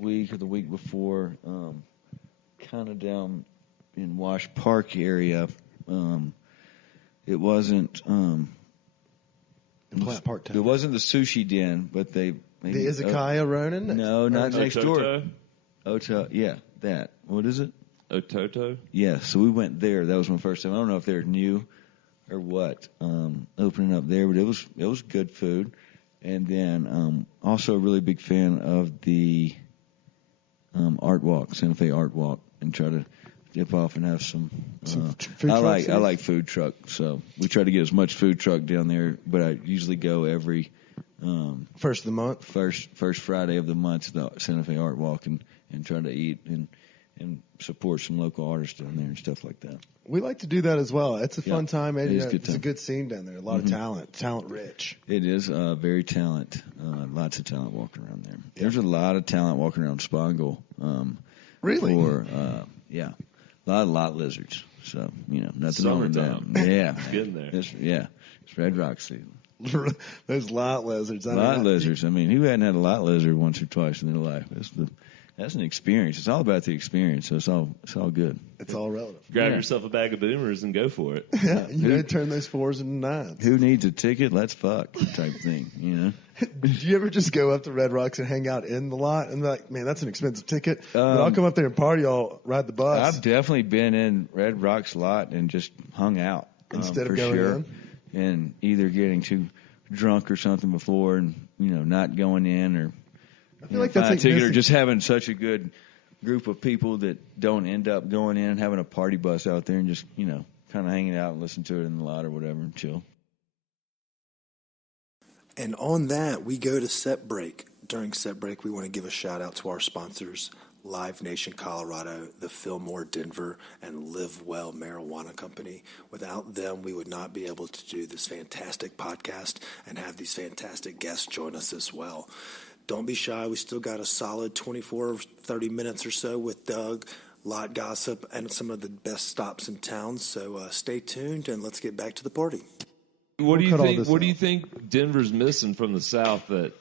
week or the week before, kind of down in Wash Park area. It wasn't. Plant Park Town. It wasn't the Sushi Den, but they maybe The Izakaya Ronin? No, not next door. Ototo? Oto, yeah, that. What is it? Ototo? Yeah, so we went there. That was my first time. I don't know if they're new or what, opening up there, but it was good food. And then also a really big fan of the Art Walk, Santa Fe Art Walk, and try to dip off and have some food I trucks like food truck, so we try to get as much food truck down there. But I usually go every first of the month, first Friday of the month to the Santa Fe Art Walk and try to eat and support some local artists down there and stuff like that. We like to do that as well. It's a fun time. It's a good scene down there. A lot of talent rich. It is very lots of talent walking around there. Yeah. There's a lot of talent walking around Spangle. Really? A lot of lot lizards. So, nothing wrong with that. Yeah. It's getting there. It's Red Rock season. Those lot lizards. Lizards. I mean, who hadn't had a lot lizard once or twice in their life? That's an experience. It's all about the experience, so it's all good. It's all relative. Grab yourself a bag of boomers and go for it. Yeah, you turn those 4s into 9s. Who needs a ticket? Let's fuck type thing, Did you ever just go up to Red Rocks and hang out in the lot and be like, man, that's an expensive ticket, but I'll come up there and party, I'll ride the bus? I've definitely been in Red Rocks lot and just hung out. Instead of going in? And either getting too drunk or something before and, not going in or... I feel like that's like ticket, or just having such a good group of people that don't end up going in and having a party bus out there and just, kind of hanging out and listen to it in the lot or whatever and chill. And on that, we go to set break. During set break, we want to give a shout out to our sponsors, Live Nation Colorado, the Fillmore Denver, and Live Well Marijuana Company. Without them, we would not be able to do this fantastic podcast and have these fantastic guests join us as well. Don't be shy. We still got a solid 24 or 30 minutes or so with Doug, lot gossip, and some of the best stops in town. So stay tuned, and let's get back to the party. What do you think? What do you think Denver's missing from the South that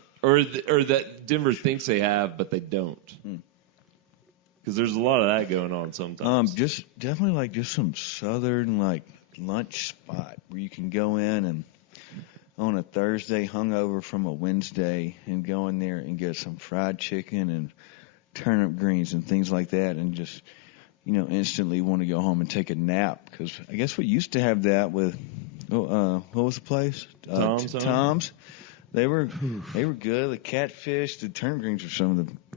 Denver thinks they have, but they don't? Because there's a lot of that going on sometimes. Just definitely some southern lunch spot where you can go in and on a Thursday hungover from a Wednesday and go in there and get some fried chicken and turnip greens and things like that and just, instantly want to go home and take a nap. Because I guess we used to have that with, what was the place? Tom's. They were good. The catfish, the turnip greens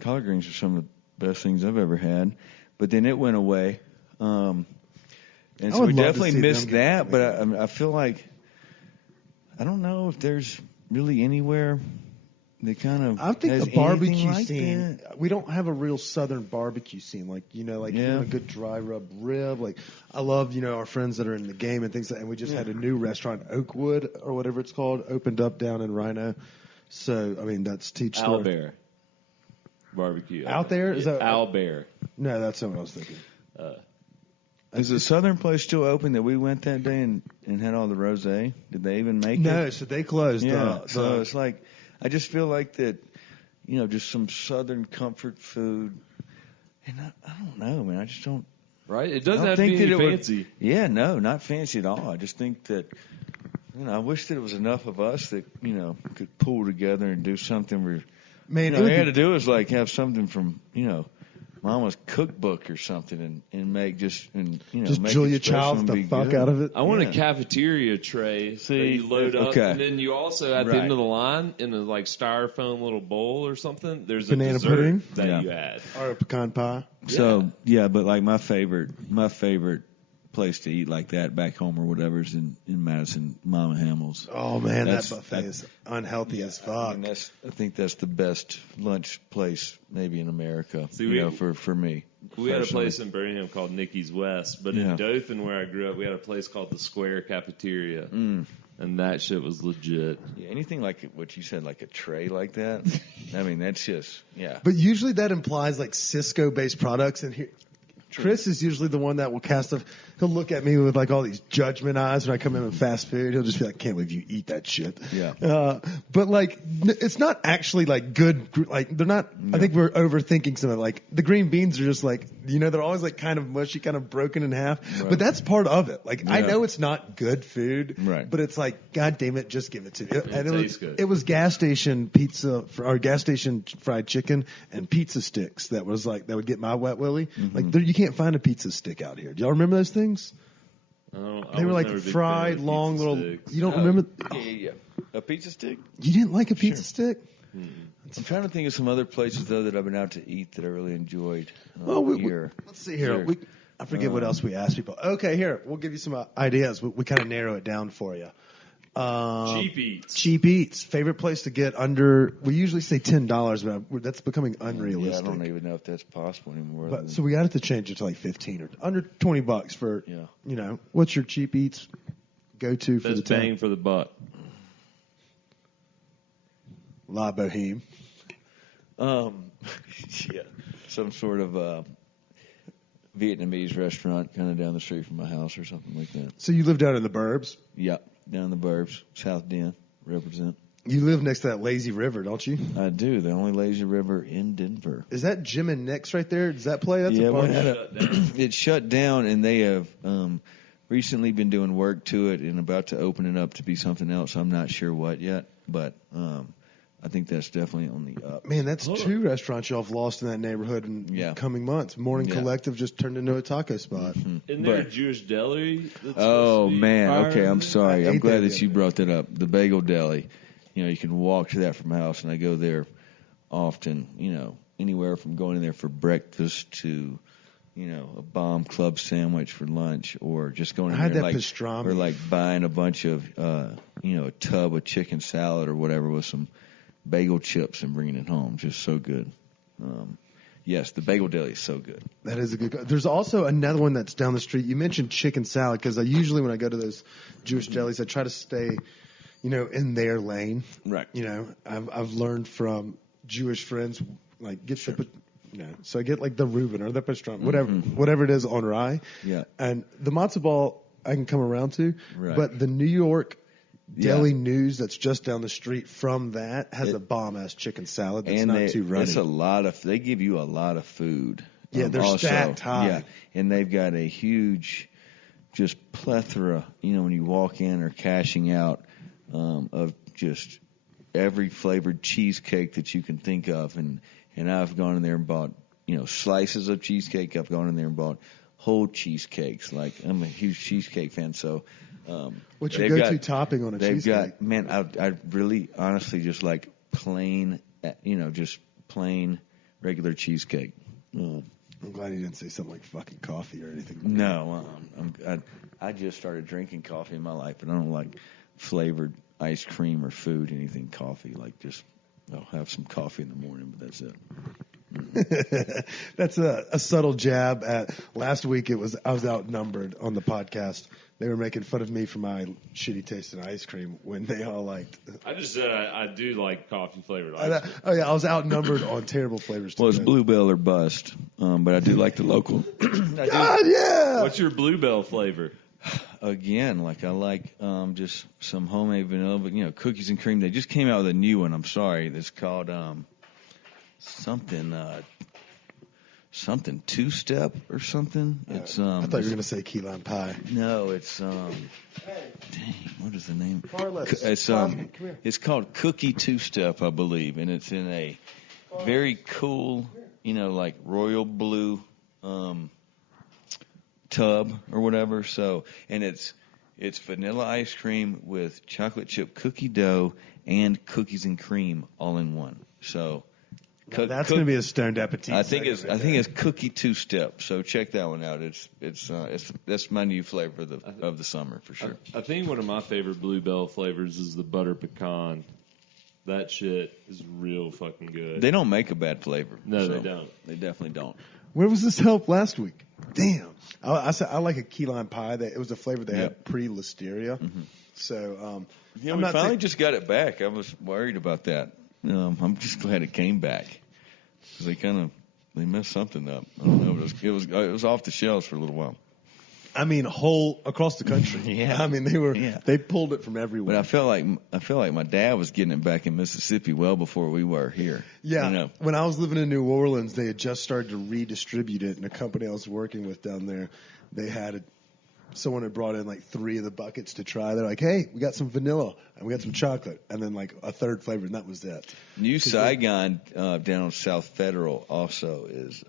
collard greens are some of the best things I've ever had. But then it went away. And so we definitely missed that. But I feel like, I don't know if there's really anywhere that kind of. I think the barbecue like scene. that. We don't have a real southern barbecue scene, even a good dry rub rib. I love our friends that are in the game and things. And we just had a new restaurant, Oakwood or whatever it's called, opened up down in Rhino. So that's Teach Store. Owlbear barbecue out there. Is that Owlbear? No, that's not what I was thinking. Is the southern place still open that we went that day and had all the rosé? Did they even make it? No, so they closed. Yeah, so it's like, I just feel like that, just some southern comfort food. And I don't know, man. I just don't. Right? It doesn't have to be any fancy. No, not fancy at all. I just think that, I wish that it was enough of us that, could pull together and do something where, man, all you had to do is have something from, Mama's cookbook or something and make just make Julia Child's the fuck good. Out of it. I want a cafeteria tray that you load up, and then you also at the end of the line in a styrofoam little bowl or something. There's a banana dessert pudding that you add or a pecan pie. So but my favorite place to eat like that back home or whatever is in Madison, Mama Hamill's. Oh man, that buffet is unhealthy as fuck. I think that's the best lunch place maybe in America. For me. We had a place in Birmingham called Nikki's West, but in Dothan, where I grew up, we had a place called the Square Cafeteria, and that shit was legit. Yeah, anything like what you said, like a tray like that. I mean, that's just But usually that implies Cisco-based products, and here. Chris is usually the one that will he'll look at me with like all these judgment eyes when I come in with fast food. He'll just be like, can't believe you eat that shit. Yeah. But like, it's not actually like good. Like they're not, I think we're overthinking some of it. Like the green beans are just like, they're always like kind of mushy, kind of broken in half, but that's part of it. Like I know it's not good food, but it's like, God damn it, just give it to me. And it was gas station pizza or gas station fried chicken and pizza sticks that would get my wet willy. Like you can't find a pizza stick out here. Do y'all remember those things? They were like fried, long little. Sticks. You don't remember? Yeah. A pizza stick? You didn't like a pizza stick? I'm trying to think of some other places though that I've been out to eat that I really enjoyed. Let's see here. I forget what else we asked people. Okay, here we'll give you some ideas. We kind of narrow it down for you. Cheap Eats. Cheap Eats. Favorite place to get under, we usually say $10, but that's becoming unrealistic. Yeah, I don't even know if that's possible anymore. So we got to change it to like 15 or under $20 for, what's your Cheap Eats go-to for the bang for the buck? La Boheme. Yeah. Some sort of Vietnamese restaurant kind of down the street from my house or something like that. So you live down in the burbs? Yeah. Down in the burbs, South Den, represent. You live next to that lazy river, don't you? I do. The only lazy river in Denver. Is that Jim and Nick's right there? Does that play? That's a bar. It shut down, and they have recently been doing work to it and about to open it up to be something else. I'm not sure what yet, but I think that's definitely on the up. Man, that's two restaurants y'all have lost in that neighborhood in coming months. Morning Collective just turned into a taco spot. Isn't there a Jewish deli? Oh, man. Okay, I'm sorry. I'm glad that you deli. brought that up. The Bagel Deli. You can walk to that from my house, and I go there often, anywhere from going in there for breakfast to, a bomb club sandwich for lunch, or just going in there pastrami. or like buying a bunch of, a tub of chicken salad or whatever with some bagel chips and bringing it home. Just so good. Yes, the Bagel Deli is so good. That is a good. There's also another one that's down the street. You mentioned chicken salad because I usually when I go to those Jewish delis, I try to stay, in their lane. Right. I've learned from Jewish friends like get the, so I get like the Reuben or the pastrami, whatever it is on rye. Yeah. And the matzo ball I can come around to, right. But the New York Deli News that's just down the street from that has a bomb-ass chicken salad that's not too runny. It's a lot of. They give you a lot of food. Yeah, they're also, stacked high. Yeah, and they've got a huge, just plethora. When you walk in or cashing out of just every flavored cheesecake that you can think of, and I've gone in there and bought slices of cheesecake. I've gone in there and bought whole cheesecakes. Like I'm a huge cheesecake fan, so. What's your go-to topping on a cheesecake? I really honestly just like plain, just plain regular cheesecake. I'm glad you didn't say something like fucking coffee or anything. No, I just started drinking coffee in my life, but I don't like flavored ice cream or food, anything coffee. Like just I'll have some coffee in the morning, but that's it. That's a subtle jab at last week. I was outnumbered on the podcast. They were making fun of me for my shitty taste in ice cream when they all liked. I just said I do like coffee flavored ice cream. Oh yeah, I was outnumbered on terrible flavors. Well, it's Bluebell or bust, but I do like the local. God, yeah. What's your Bluebell flavor? Again, I like just some homemade vanilla, but cookies and cream. They just came out with a new one. I'm sorry, it's called something two-step or something. It's I thought you were going to say key lime pie. No, it's dang, what is the name? Carlos, it's called Cookie Two-Step, I believe, and it's in a very cool, like royal blue tub or whatever. So, and it's vanilla ice cream with chocolate chip cookie dough and cookies and cream all in one. So. That's going to be a stoned appetit. I think it's Cookie Two-Step. So check that one out. That's my new flavor of the summer for sure. I think one of my favorite Bluebell flavors is the butter pecan. That shit is real fucking good. They don't make a bad flavor. No, they don't. They definitely don't. Where was this help last week? Damn. I said I like a key lime pie. It was a flavor they had pre-listeria. Mm-hmm. So we finally just got it back. I was worried about that. I'm just glad it came back because they messed something up. I don't know It was off the shelves for a little while. I mean, whole across the country. Yeah. I mean, they pulled it from everywhere. But I felt like my dad was getting it back in Mississippi well before we were here. Yeah. You know? When I was living in New Orleans, they had just started to redistribute it, and a company I was working with down there, they had someone had brought in like 3 of the buckets to try. They're like, "Hey, we got some vanilla and we got some chocolate," and then like a third flavor, and that was it. New Saigon down on South Federal also is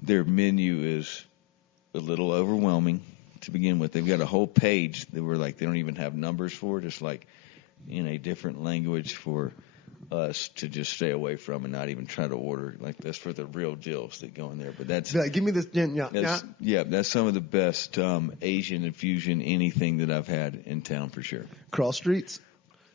their menu is a little overwhelming to begin with. They've got a whole page that they don't even have numbers for, just like in a different language for us to just stay away from and not even try to order. Like that's for the real deals that go in there. But that's give me this. That's some of the best Asian infusion anything that I've had in town for sure. Cross streets.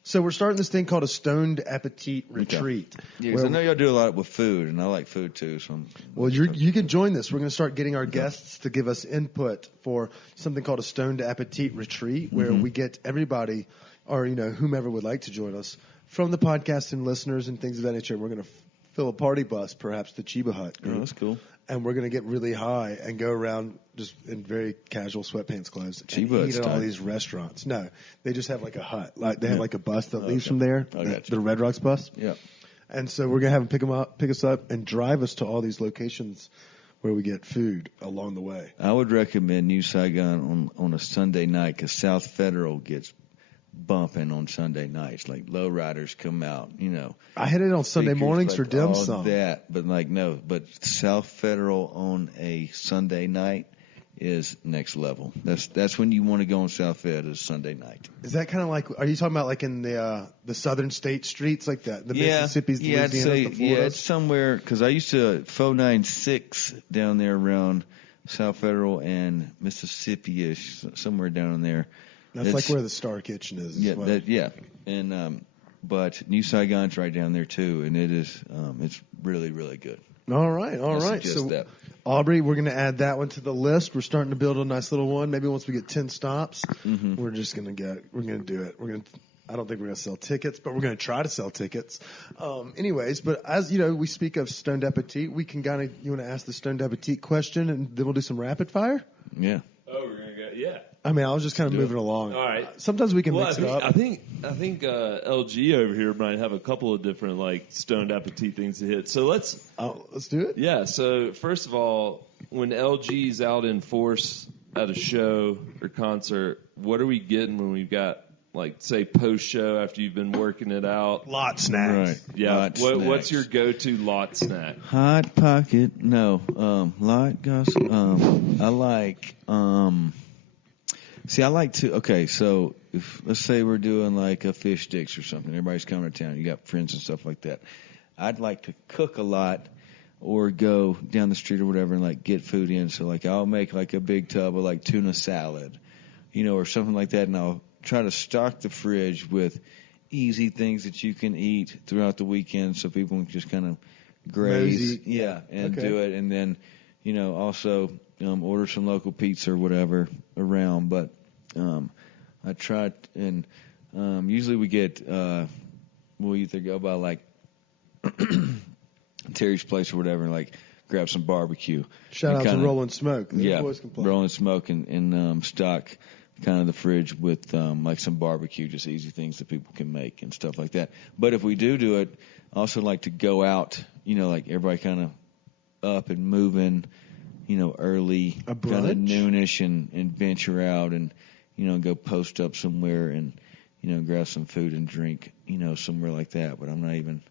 So we're starting this thing called a Stoned Appetit Retreat. Yeah, because I know y'all do a lot with food, and I like food too. So you can join this. We're going to start getting our guests to give us input for something called a Stoned Appetit Retreat, where we get everybody, or whomever would like to join us, from the podcast and listeners and things of that nature. We're going to fill a party bus, perhaps the Chiba Hut group. Oh, that's cool. And we're going to get really high and go around just in very casual sweatpants clothes and Chiba eat at all these restaurants. No, they just have like a hut. Like they have like a bus that leaves from there, the Red Rocks bus. Yeah. And so we're going to have them pick us up and drive us to all these locations where we get food along the way. I would recommend New Saigon on a Sunday night because South Federal gets bumping on Sunday nights. Like lowriders come out, I hit it on Sunday mornings for dim sum. But South Federal on a Sunday night is next level. That's when you want to go on South Fed is Sunday night. Is that kind of like? Are you talking about like in the southern state streets like that? The Mississippi's, the Louisianas, the Floridas? Yeah, it's somewhere because I used to 496 down there around South Federal and Mississippi-ish, somewhere down there. That's like where the Star Kitchen is. Yeah, and but New Saigon's right down there too, and it is it's really really good. All right. So, Aubrey, we're going to add that one to the list. We're starting to build a nice little one. Maybe once we get 10 stops, we're just going to do it. I don't think we're going to sell tickets, but we're going to try to sell tickets. Anyways, but as you know, we speak of Stoned Appetit. We can you want to ask the Stoned Appetit question, and then we'll do some rapid fire? Yeah. Oh, we're going to go, yeah. I mean, I was just kind of moving along. All right. Sometimes we can mix it up. I think LG over here might have a couple of different like Stoned Appetit things to hit. So let's do it. Yeah. So first of all, when LG's out in force at a show or concert, what are we getting when we've got like say post show after you've been working it out? Lot snacks. Right. Yeah. What's your go-to lot snack? Hot Pocket. No. Lot gossip. I like. See, I like to. Okay, so if let's say we're doing like a fish sticks or something, everybody's coming to town. You got friends and stuff like that. I'd like to cook a lot, or go down the street or whatever and like get food in. So like I'll make like a big tub of like tuna salad, or something like that, and I'll try to stock the fridge with easy things that you can eat throughout the weekend, so people can just kind of graze, do it, and then also order some local pizza or whatever around. But I try and usually we get we'll either go by like Terry's Place or whatever and like grab some barbecue. Shout out to Rolling Smoke. Rolling Smoke and stock kind of the fridge with like some barbecue, just easy things that people can make and stuff like that. But if we do it, I also like to go out, like everybody kind of up and moving, early, kind of noonish and venture out and, go post up somewhere and, grab some food and drink, somewhere like that. But I'm not even.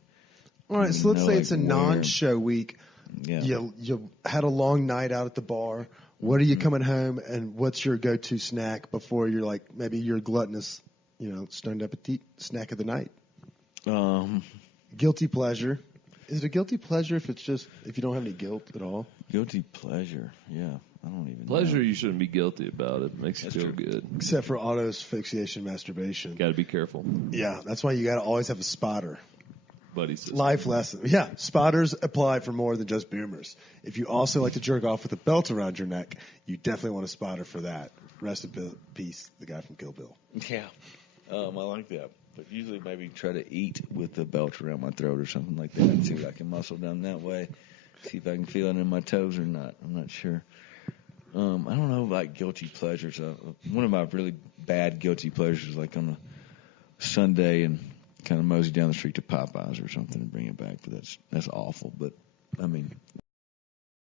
All right, so let's say it's a non-show week. Yeah. You had a long night out at the bar. What are you coming home, and what's your go-to snack before you're like maybe your gluttonous, Stoned Appetit snack of the night? Guilty pleasure. Is it a guilty pleasure if you don't have any guilt at all? Guilty pleasure, yeah. I don't even Pleasure know. You shouldn't be guilty about it. It makes you feel good. Except for auto asphyxiation masturbation. Got to be careful. Yeah, that's why you got to always have a spotter. Buddy system. Life lesson. Yeah, spotters apply for more than just boomers. If you also like to jerk off with a belt around your neck, you definitely want a spotter for that. Rest in peace, the guy from Kill Bill. Yeah, I like that. But usually maybe try to eat with the belt around my throat or something like that, too. I can muscle down that way. See if I can feel it in my toes or not. I'm not sure. I don't know, like guilty pleasures. One of my really bad guilty pleasures is like on a Sunday and kind of mosey down the street to Popeyes or something and bring it back. But that's awful. But I mean,